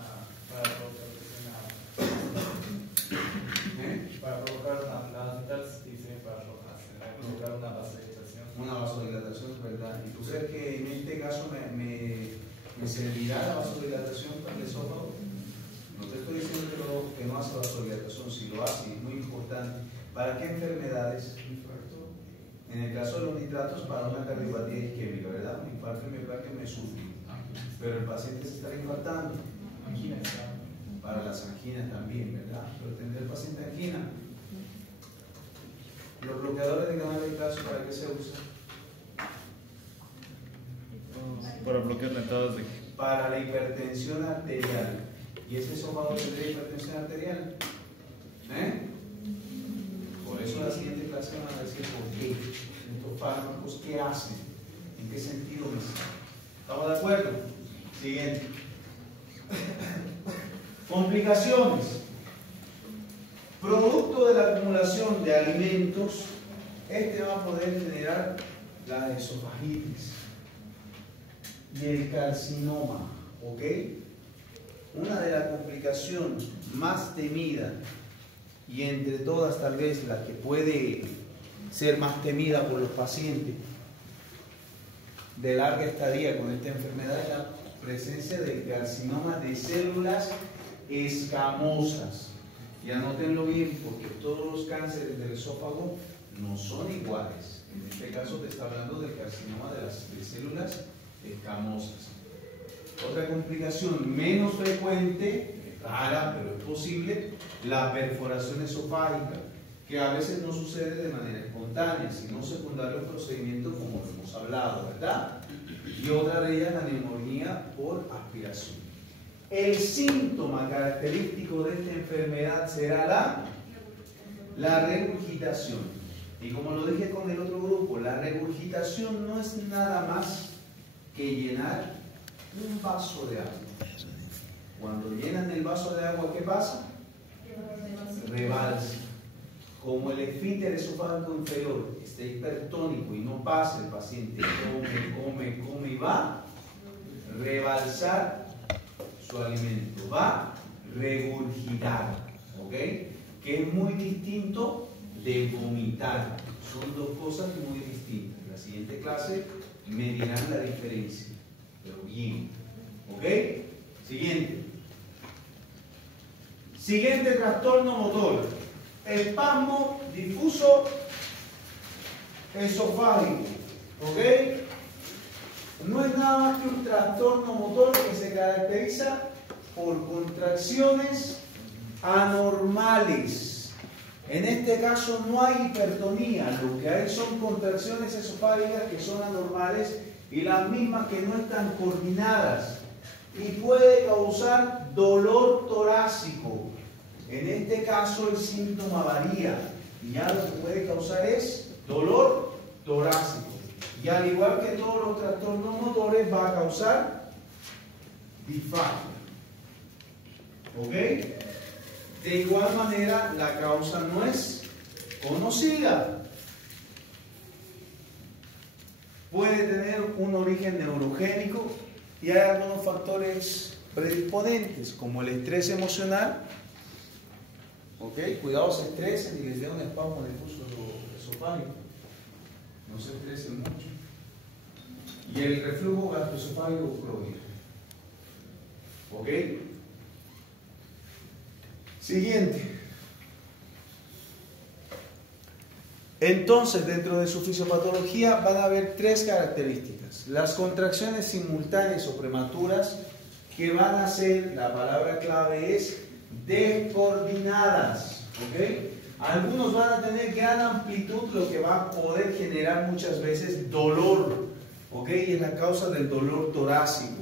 para provocar las nitratos dicen para provocar una vasodilatación. Una vasodilatación, ¿verdad? ¿Y tú crees que en este caso me servirá la vasodilatación para el esófago? No te estoy diciendo que no hace vasodilatación, si lo hace, es muy importante. ¿Para qué enfermedades? En el caso de los nitratos, para una cardiopatía isquémica, ¿verdad? Un infarto miocardio me sufre, pero el paciente se está infartando. Para las anginas también, ¿verdad? Pero tendrá el paciente angina. Los bloqueadores de canal de calcio, ¿para qué se usan? Para bloquear la entrada de... Para la hipertensión arterial. ¿Y ese esófago tendría hipertensión arterial? Por eso la siguiente clase van a decir por qué. Estos fármacos, ¿qué hacen? ¿En qué sentido me sirven? ¿Estamos de acuerdo? Siguiente. Complicaciones. Producto de la acumulación de alimentos, este va a poder generar la esofagitis y el carcinoma, ¿ok? Una de las complicaciones más temidas y entre todas tal vez la que puede ser más temida por los pacientes de larga estadía con esta enfermedad es la presencia del carcinoma de células escamosas. Y anótenlo bien porque todos los cánceres del esófago no son iguales. En este caso te está hablando del carcinoma de células escamosas. Otra complicación menos frecuente, rara pero es posible, la perforación esofágica, que a veces no sucede de manera espontánea, sino secundario al procedimiento como lo hemos hablado, ¿verdad? Y otra de ellas la neumonía por aspiración. El síntoma característico de esta enfermedad será la regurgitación. Y como lo dije con el otro grupo, la regurgitación no es nada más que llenar un vaso de agua. Cuando llenan el vaso de agua, ¿qué pasa? Rebalsa. Como el esfínter esofágico inferior está hipertónico y no pasa, el paciente come y va a rebalsar su alimento, va a regurgitar, ¿ok? Que es muy distinto de vomitar. Son dos cosas muy distintas. En la siguiente clase me dirán la diferencia, pero bien, ¿ok? Siguiente trastorno motor, espasmo difuso esofágico, ¿ok? No es nada más que un trastorno motor que se caracteriza por contracciones anormales. En este caso no hay hipertonía, lo que hay son contracciones esofágicas que son anormales y las mismas que no están coordinadas y puede causar dolor torácico. En este caso el síntoma varía y ya lo que puede causar es dolor torácico. Y al igual que todos los trastornos motores va a causar disfagia. ¿Ok? De igual manera la causa no es conocida. Puede tener un origen neurogénico y hay algunos factores predisponentes como el estrés emocional. ¿Ok? Cuidado, se estresen y les dé un espasmo difuso esofágico. No se estresen mucho. Y el reflujo gastroesofágico crónico. ¿Ok? Siguiente. Entonces, dentro de su fisiopatología van a haber tres características. Las contracciones simultáneas o prematuras, que van a ser, la palabra clave es descoordinadas. ¿Ok? Algunos van a tener gran amplitud, lo que va a poder generar muchas veces dolor, ¿ok? Y es la causa del dolor torácico.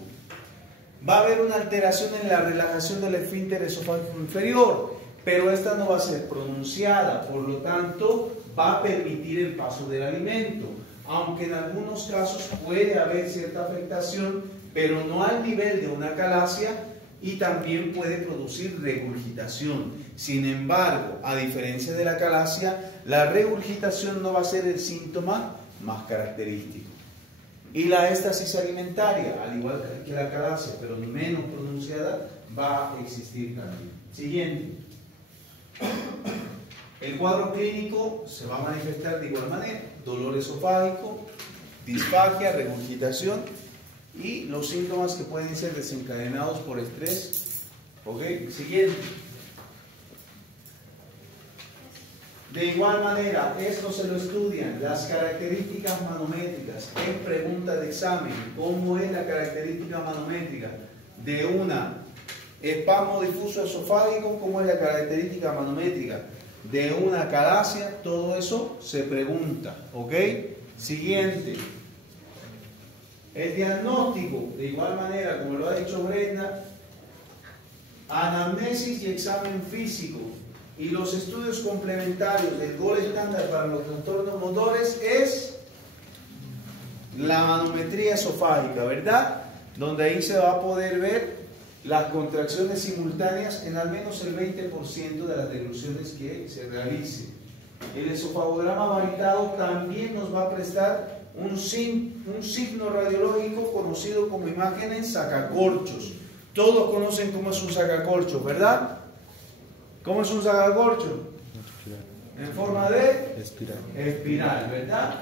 Va a haber una alteración en la relajación del esfínter esofágico inferior, pero esta no va a ser pronunciada, por lo tanto va a permitir el paso del alimento, aunque en algunos casos puede haber cierta afectación, pero no al nivel de una calasia, y también puede producir regurgitación. Sin embargo, a diferencia de la calasia, la regurgitación no va a ser el síntoma más característico. Y la éstasis alimentaria, al igual que la calasia, pero menos pronunciada, va a existir también. Siguiente. El cuadro clínico se va a manifestar de igual manera: dolor esofágico, disfagia, regurgitación y los síntomas que pueden ser desencadenados por estrés. ¿Ok? Siguiente. De igual manera, esto se lo estudian, las características manométricas, en pregunta de examen. ¿Cómo es la característica manométrica de una espasmo difuso esofágico? ¿Cómo es la característica manométrica de una calasia? Todo eso se pregunta, ¿ok? Siguiente. El diagnóstico, de igual manera, como lo ha dicho Brenda, anamnesis y examen físico. Y los estudios complementarios del gol estándar para los trastornos motores es la manometría esofágica, ¿verdad? Donde ahí se va a poder ver las contracciones simultáneas en al menos el 20% de las degluciones que se realicen. El esofagograma varitado también nos va a prestar un signo radiológico conocido como imágenes sacacorchos. Todos conocen cómo es un sacacorcho, ¿verdad? ¿Cómo es un sacacorcho? En forma de espiral, ¿verdad?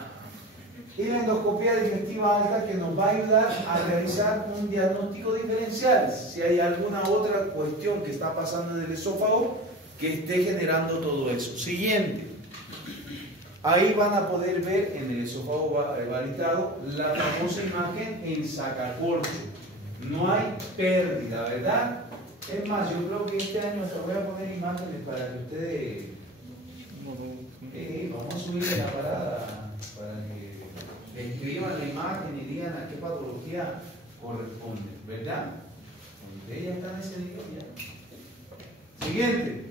Y la endoscopía digestiva alta, que nos va a ayudar a realizar un diagnóstico diferencial si hay alguna otra cuestión que está pasando en el esófago que esté generando todo eso. Siguiente. Ahí van a poder ver en el esófago varitado la famosa imagen en sacacorcho. No hay pérdida, ¿verdad? Es más, yo creo que este año hasta voy a poner imágenes para que ustedes... vamos a subirle la parada para que escriban la imagen y digan a qué patología corresponde, ¿verdad? Ustedes ya están en ese nivel ya. Siguiente.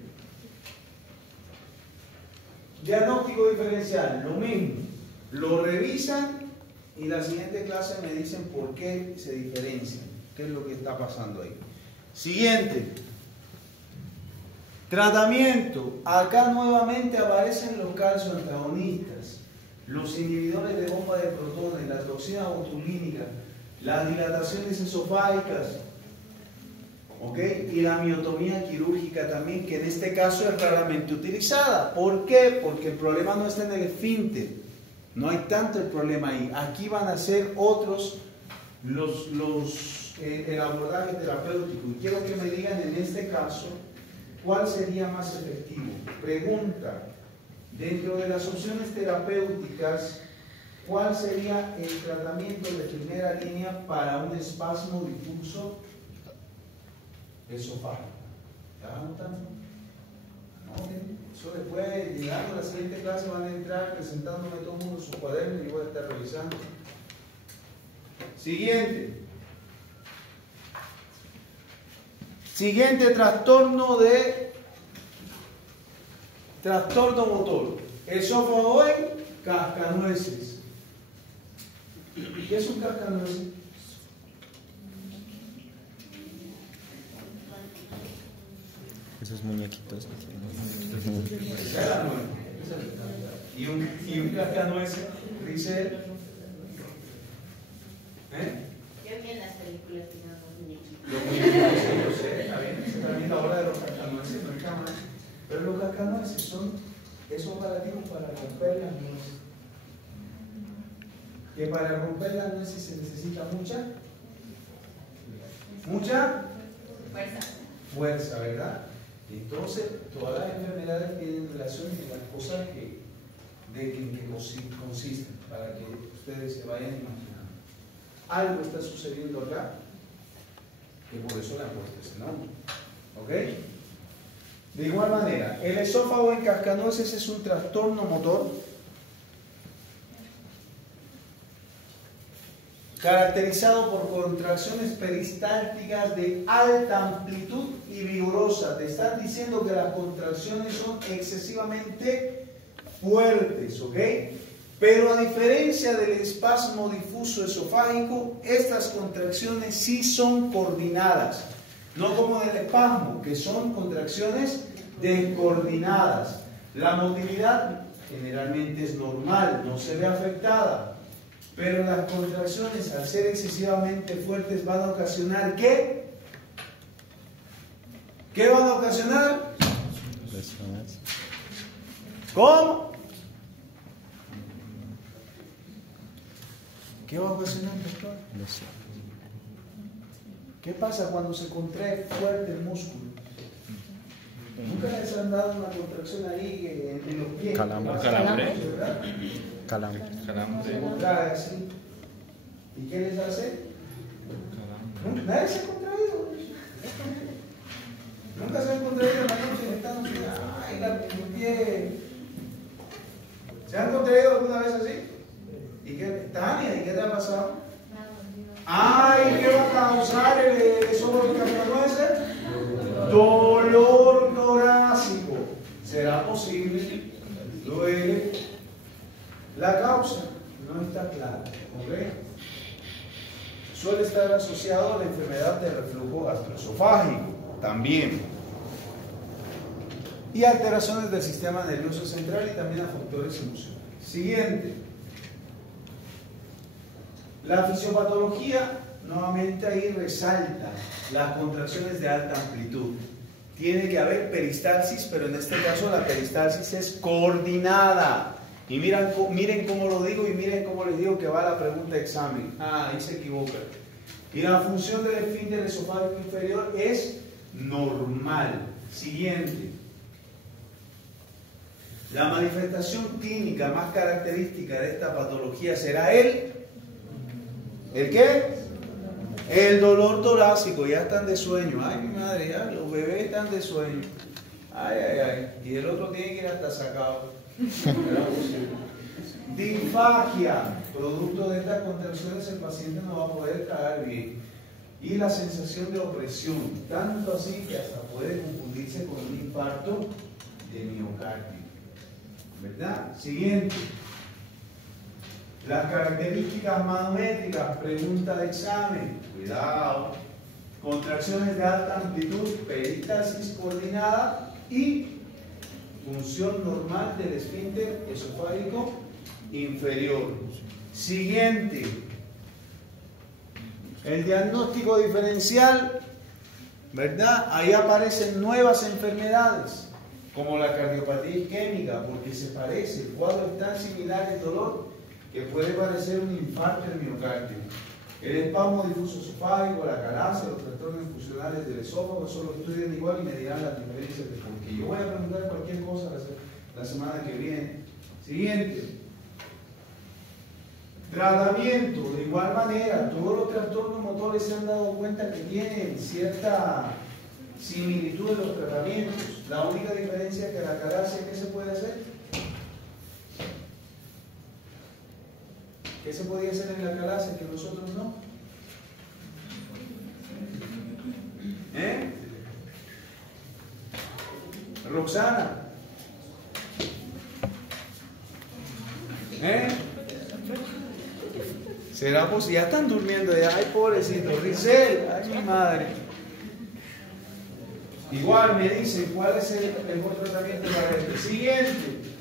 Diagnóstico diferencial, lo mismo. Lo revisan y la siguiente clase me dicen por qué se diferencian, qué es lo que está pasando ahí. Siguiente. Tratamiento. Acá nuevamente aparecen los calcioantagonistas, los inhibidores de bomba de protones, la toxina botulínica, las dilataciones esofágicas, ¿ok? Y la miotomía quirúrgica también, que en este caso es raramente utilizada. ¿Por qué? Porque el problema no está en el esfínter, no hay tanto el problema ahí. Aquí van a ser otros el abordaje terapéutico. Y quiero que me digan en este caso cuál sería más efectivo. Pregunta: dentro de las opciones terapéuticas, ¿cuál sería el tratamiento de primera línea para un espasmo difuso esofágico? ¿Estás anotando? Eso después, llegando a la siguiente clase, van a entrar presentándome todo el mundo sus cuadernos y yo voy a estar revisando. Siguiente. Siguiente trastorno motor. Esófago en cascanueces. ¿Qué es un cascanueces? Esos muñequitos. Y un cascanueces, dice él. Yo vi en las películas que son los muñequitos. Los muñequitos, yo sé, está bien, se está viendo ahora de los cascanueces, no hay cámara. Pero los cascanueces son esos operativos para romper las nueces. Que para romper las nueces se necesita mucha fuerza, ¿verdad? Entonces, todas las enfermedades tienen relación con las cosas en que consisten, para que ustedes se vayan imaginando. Algo está sucediendo acá, que por eso le han puesto ese nombre. ¿Ok? De igual manera, el esófago en cascanueces es un trastorno motor caracterizado por contracciones peristálticas de alta amplitud y vigorosa. Te están diciendo que las contracciones son excesivamente fuertes, ¿ok? Pero a diferencia del espasmo difuso esofágico, estas contracciones sí son coordinadas, no como en el espasmo, que son contracciones descoordinadas. La motilidad generalmente es normal, no se ve afectada. Pero las contracciones, al ser excesivamente fuertes, van a ocasionar ¿qué? ¿Qué van a ocasionar? Lesiones. ¿Cómo? ¿Qué va a ocasionar, doctor? Lesiones. ¿Qué pasa cuando se contrae fuerte el músculo? ¿Nunca les han dado una contracción ahí en los pies? Calambre. ¿Verdad? Calambre. Se contrae así. ¿Y qué les hace? Nadie se ha contraído. Nunca se han contraído en la noche y están en el pie. ¿Se han contraído alguna vez así? ¿Y qué, Tania, ¿y qué te ha pasado? Ay, ¿qué va a causar el esófago de cascanueces? Dolor torácico. ¿Será posible? Duele. La causa no está clara, ¿ok? Suele estar asociado a la enfermedad de reflujo gastroesofágico, también. Y alteraciones del sistema nervioso central y también a factores emocionales. Siguiente. La fisiopatología, nuevamente ahí resalta las contracciones de alta amplitud. Tiene que haber peristalsis, pero en este caso la peristalsis es coordinada. Y miren cómo lo digo y miren cómo les digo que va la pregunta de examen. Ah, ahí se equivoca. Y la función del esfínter esofágico inferior es normal. Siguiente. La manifestación clínica más característica de esta patología será ¿el qué? El dolor torácico. Ya están de sueño. Ay, mi madre, ya los bebés están de sueño. Ay, ay, ay. Y el otro tiene que ir hasta sacado. Disfagia. Producto de estas contracciones el paciente no va a poder tragar bien. Y la sensación de opresión. Tanto así que hasta puede confundirse con un infarto de miocardio. ¿Verdad? Siguiente. Las características manométricas, pregunta de examen. Cuidado. Contracciones de alta amplitud, peristalsis coordinada y función normal del esfínter esofágico inferior. Siguiente. El diagnóstico diferencial, ¿verdad? Ahí aparecen nuevas enfermedades, como la cardiopatía isquémica, porque se parece, el cuadro es tan similar en dolor que puede parecer un infarto del miocardio. El espasmo difuso esofágico, la calacia, los trastornos funcionales del esófago, eso lo estudian igual y me dirán las diferencias de por qué. Yo voy a preguntar cualquier cosa la semana que viene. Siguiente. Tratamiento, de igual manera, todos los trastornos motores se han dado cuenta que tienen cierta similitud en los tratamientos. La única diferencia es que la calacia, ¿qué se puede hacer? ¿Qué se podía hacer en la calacia que nosotros no? Roxana. ¿Será posible? Ya están durmiendo ya. Ay, pobrecito. Rizel. Ay, mi madre. Igual me dicen cuál es el mejor tratamiento para este. Siguiente.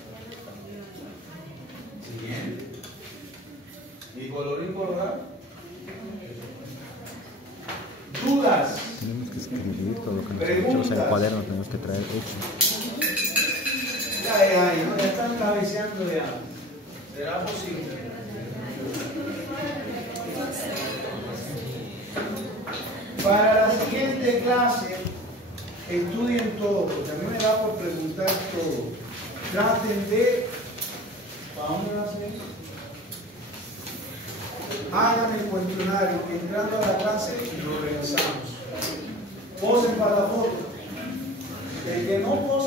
¿Y colorín colorado? ¿Dudas? Tenemos que escribir todo lo que nosotros en el cuaderno tenemos que traer hecho. Ya están cabeceando ya. ¿Será posible? Para la siguiente clase, estudien todo, porque a mí me da por preguntar todo. Traten de... ¿Para dónde vas a ir? Hagan el cuestionario, entrando a la clase y lo revisamos. Posen para la foto. El que no pose